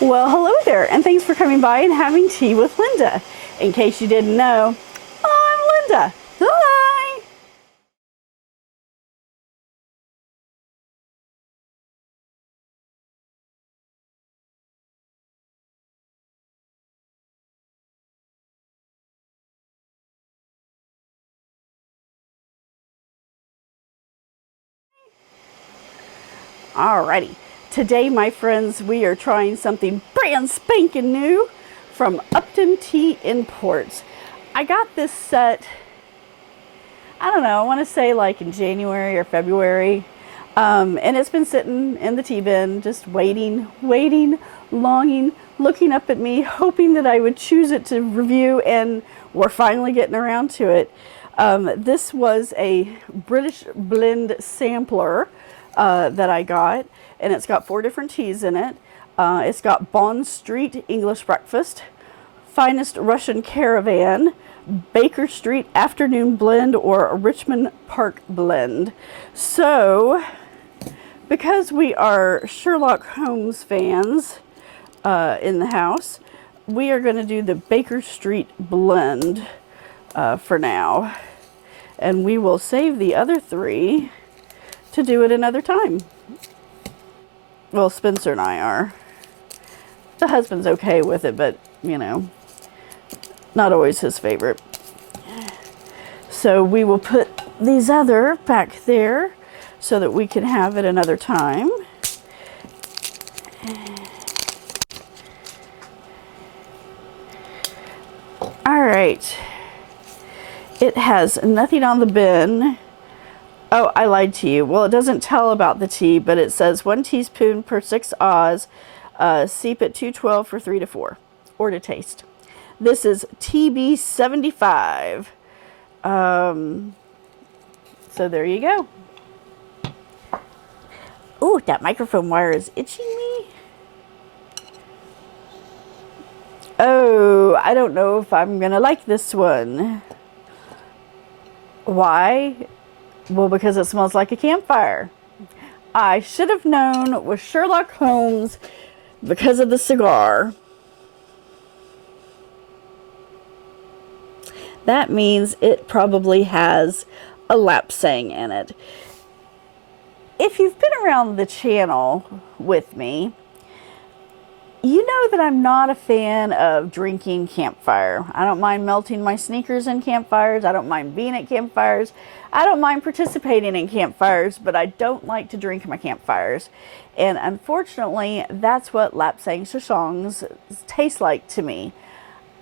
Well, hello there, and thanks for coming by and having tea with Linda. In case you didn't know, I'm Linda. Hi! Alrighty. Today, my friends, we are trying something brand spanking new from Upton Tea Imports. I got this set, I don't know, I want to say like in January or February. And it's been sitting in the tea bin, just waiting, longing, looking up at me, hoping that I would choose it to review, and we're finally getting around to it. This was a British blend sampler that I got, and it's got 4 different teas in it. It's got Bond Street English Breakfast, Finest Russian Caravan, Baker Street Afternoon Blend, or Richmond Park Blend. So, because we are Sherlock Holmes fans in the house, we are going to do the Baker Street Blend for now. And we will save the other 3 to do it another time. Well, Spencer and I are. The husband's okay with it, but, you know, not always his favorite. So we will put these other back there so that we can have it another time. All right. It has nothing on the bin. Oh, I lied to you. Well, it doesn't tell about the tea, but it says 1 teaspoon per 6 Oz. Steep at 212 for 3 to 4, or to taste. This is TB75. So there you go. Ooh, that microphone wire is itching me. Oh, I don't know if I'm gonna like this one. Why? Well, because it smells like a campfire. I should have known with Sherlock Holmes because of the cigar. That means it probably has a lapsang in it. If you've been around the channel with me, you know that I'm not a fan of drinking campfire. I don't mind melting my sneakers in campfires. I don't mind being at campfires. I don't mind participating in campfires, but I don't like to drink my campfires. And unfortunately, that's what lapsang souchongs taste like to me.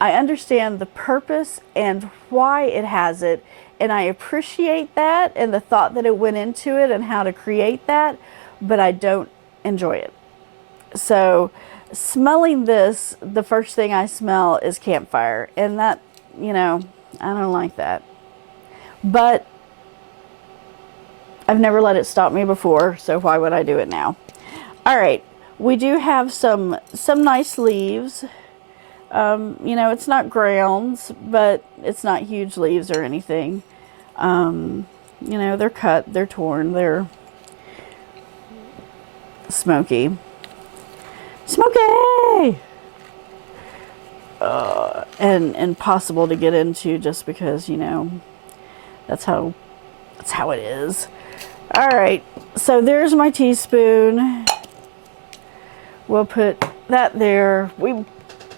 I understand the purpose and why it has it, and I appreciate that and the thought that it went into it and how to create that, but I don't enjoy it. So smelling this, the first thing I smell is campfire, and that, you know, I don't like that. But I've never let it stop me before, so why would I do it now? All right, we do have some nice leaves. You know, it's not grounds, but it's not huge leaves or anything. You know, they're cut, they're torn, they're smoky. Smoky! And impossible to get into just because, you know, that's how it is. All right, so there's my teaspoon. We'll put that there. We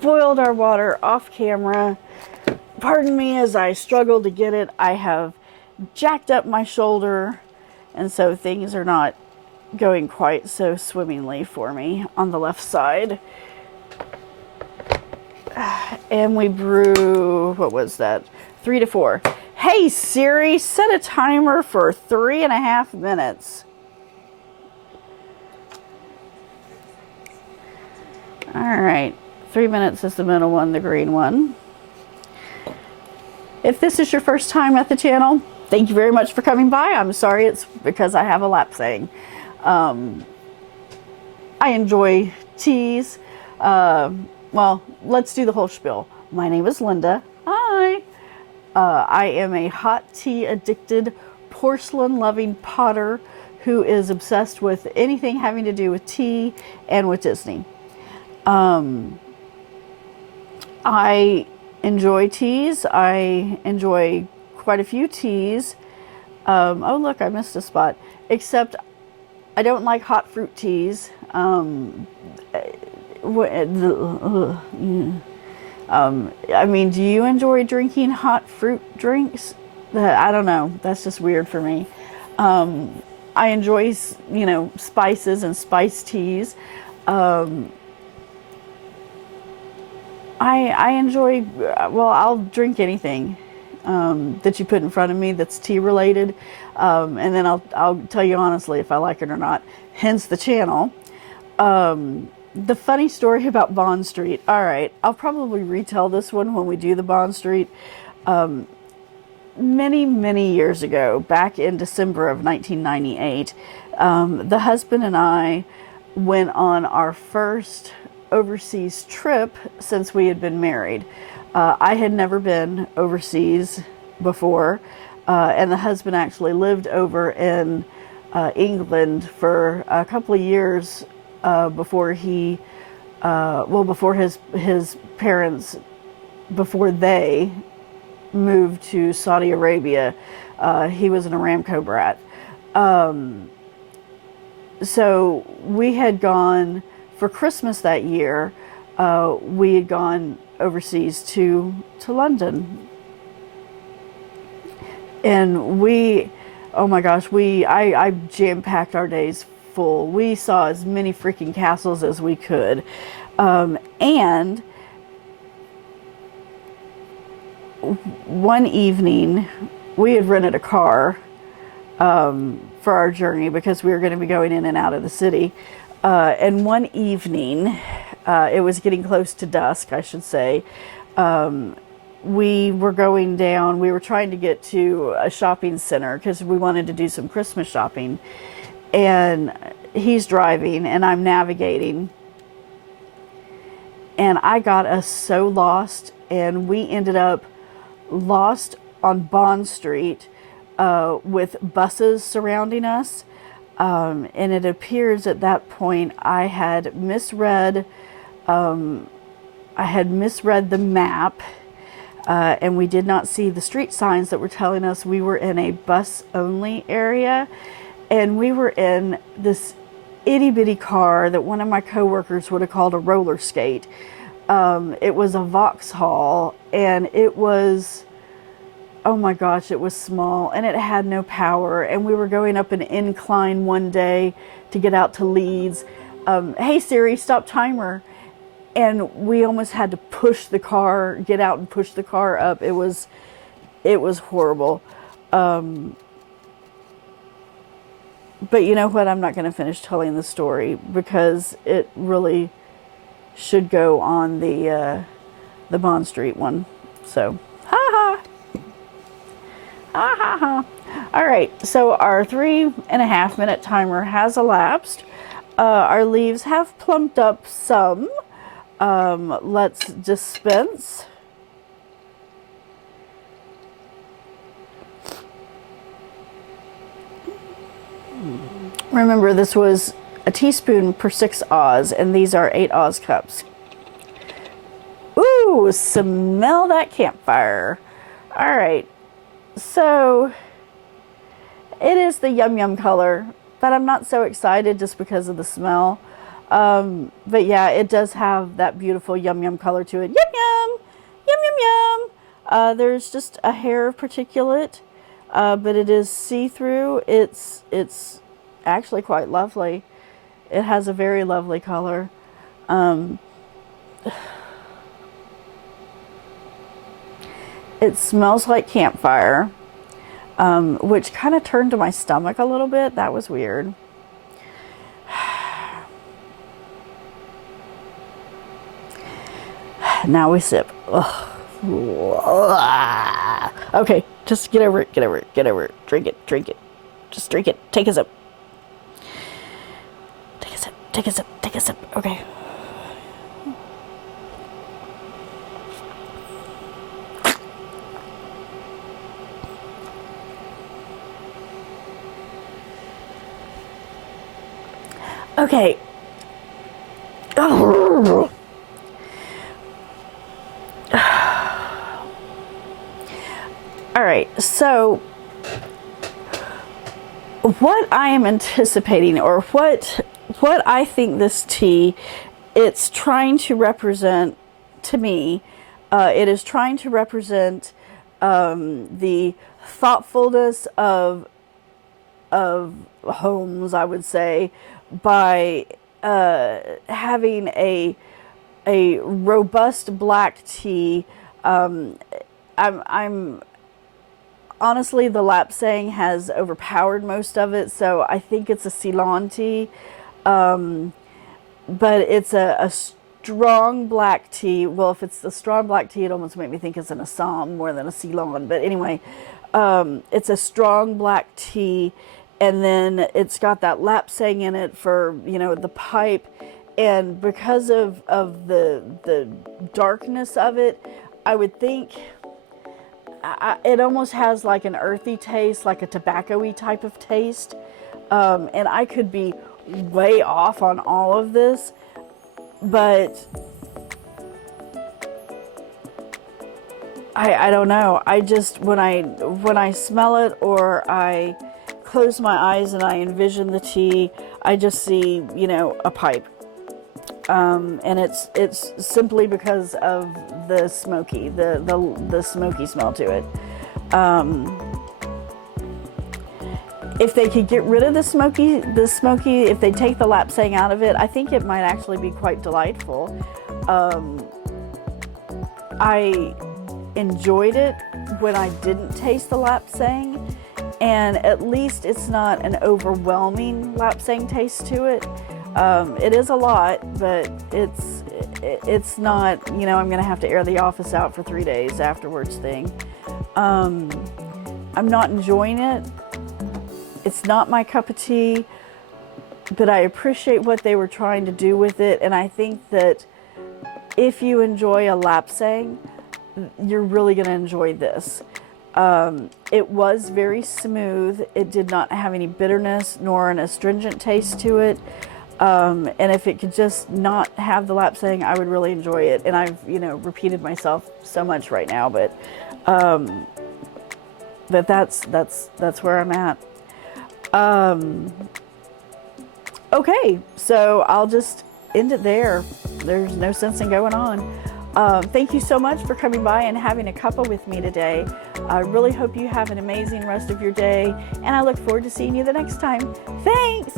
boiled our water off camera. Pardon me as I struggle to get it. I have jacked up my shoulder, and so things are not going quite so swimmingly for me on the left side. And we brew, what was that? 3 to 4. Hey Siri, set a timer for 3.5 minutes. All right, 3 minutes is the middle one, the green one. If this is your first time at the channel, thank you very much for coming by. I'm sorry it's because I have a lapsang. I enjoy teas. Well, let's do the whole spiel. My name is Linda. Hi. I am a hot tea addicted, porcelain loving potter who is obsessed with anything having to do with tea and with Disney. I enjoy teas. I enjoy quite a few teas. Oh, look, I missed a spot. Except I don't like hot fruit teas. I mean, do you enjoy drinking hot fruit drinks? I don't know. That's just weird for me. I enjoy, spices and spiced teas. I enjoy, well, I'll drink anything that you put in front of me that's tea related. And then I'll tell you honestly if I like it or not. Hence the channel. The funny story about Bond Street. All right, I'll probably retell this one when we do the Bond Street. Many, many years ago, back in December of 1998, the husband and I went on our first overseas trip since we had been married. I had never been overseas before, and the husband actually lived over in England for a couple of years before he, before his parents, before they moved to Saudi Arabia. He was an Aramco brat. So we had gone for Christmas that year. We had gone overseas to London, and oh my gosh, I jam-packed our days full. We saw as many freaking castles as we could, and one evening we had rented a car for our journey because we were going to be going in and out of the city. And one evening, it was getting close to dusk, I should say. We were going down, we were trying to get to a shopping center because we wanted to do some Christmas shopping. And he's driving and I'm navigating. And I got us so lost, and we ended up lost on Bond Street with buses surrounding us. And it appears at that point I had misread the map, and we did not see the street signs that were telling us we were in a bus only area, and we were in this itty bitty car that one of my coworkers would have called a roller skate. It was a Vauxhall, and it was, oh my gosh, it was small, and it had no power, and we were going up an incline one day to get out to Leeds. Hey Siri, stop timer. And we almost had to push the car, get out and push the car up. It was horrible. But you know what? I'm not going to finish telling the story because it really should go on the Bond Street one. So, ha ha. Ha ha ha. All right, so our 3.5 minute timer has elapsed. Our leaves have plumped up some. Let's dispense. Remember, this was a teaspoon per 6 Oz, and these are 8 Oz cups. Ooh, smell that campfire. All right, so it is the yum yum color, but I'm not so excited just because of the smell. But yeah, it does have that beautiful yum yum color to it. Yum yum, yum yum yum. There's just a hair of particulate, but it is see-through. It's actually quite lovely. It has a very lovely color. It smells like campfire, which kind of turned to my stomach a little bit. That was weird. Now we sip. Ugh. Okay, just get over it, get over it, get over it. Drink it, drink it. Just drink it. Take a sip. Take a sip, take a sip, take a sip. Okay. Okay. Oh. All right, so what I am anticipating, or what I think this tea, it's trying to represent to me, it is trying to represent the thoughtfulness of homes, I would say, by having a robust black tea. I'm honestly, the lapsang has overpowered most of it, so I think it's a Ceylon tea. But it's a strong black tea. Well, if it's a strong black tea, it almost makes me think it's an Assam more than a Ceylon. But anyway, it's a strong black tea, and then it's got that lapsang in it for, you know, the pipe. And because of the darkness of it, I would think it almost has like an earthy taste, like a tobacco-y type of taste. And I could be way off on all of this, but I don't know. I just, when I smell it, or I close my eyes and I envision the tea, I just see, you know, a pipe. And it's simply because of the smoky, the smoky smell to it. If they could get rid of the smoky, if they take the lapsang out of it, I think it might actually be quite delightful. I enjoyed it when I didn't taste the lapsang, and at least it's not an overwhelming lapsang taste to it. It is a lot, but it's not, you know, I'm going to have to air the office out for 3 days afterwards thing. I'm not enjoying it. It's not my cup of tea, but I appreciate what they were trying to do with it. And I think that if you enjoy a lapsang, you're really going to enjoy this. It was very smooth. It did not have any bitterness nor an astringent taste to it. And if it could just not have the lapsang, I would really enjoy it. And I've, you know, repeated myself so much right now, but that's where I'm at. Okay, so I'll just end it there. There's no sense in going on. Thank you so much for coming by and having a cuppa with me today. I really hope you have an amazing rest of your day, and I look forward to seeing you the next time. Thanks!